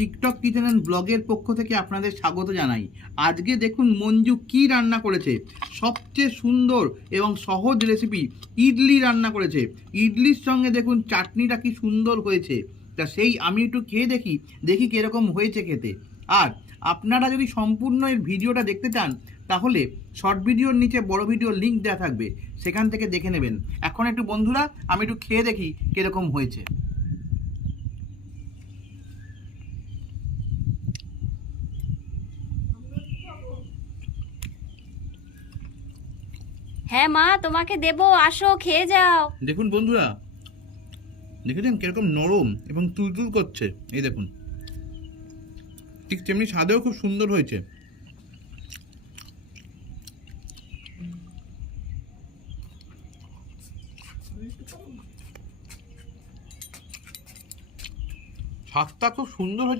TikTok kitchen and ব্লগের পক্ষ থেকে আপনাদের স্বাগত জানাই। আজকে দেখুন মঞ্জু কি রান্না করেছে। সবচেয়ে সুন্দর এবং সহজ রেসিপি ইডলি রান্না করেছে। ইডলির সঙ্গে দেখুন চাটনিটা কি সুন্দর হয়েছে। তা সেই আমি একটু খেয়ে দেখি কীরকম হয়েছে খেতে। আর আপনারা যদি সম্পূর্ণ এর ভিডিওটা দেখতে চান তাহলে শর্ট ভিডিওর নিচে বড় ভিডিওর লিঙ্ক দেওয়া থাকবে, সেখান থেকে দেখে নেবেন। এখন একটু বন্ধুরা আমি একটু খেয়ে দেখি কীরকম হয়েছে। হ্যাঁ মা, তোমাকে দেবো, আসো খেয়ে যাও। দেখুন বন্ধুরা, দেখেছেন কিরকম নরম এবং তুলতুল করছে। এই দেখুন, ঠিক তেমনি স্বাদেও খুব সুন্দর হয়েছে। স্বাদটা খুব সুন্দর হয়েছে।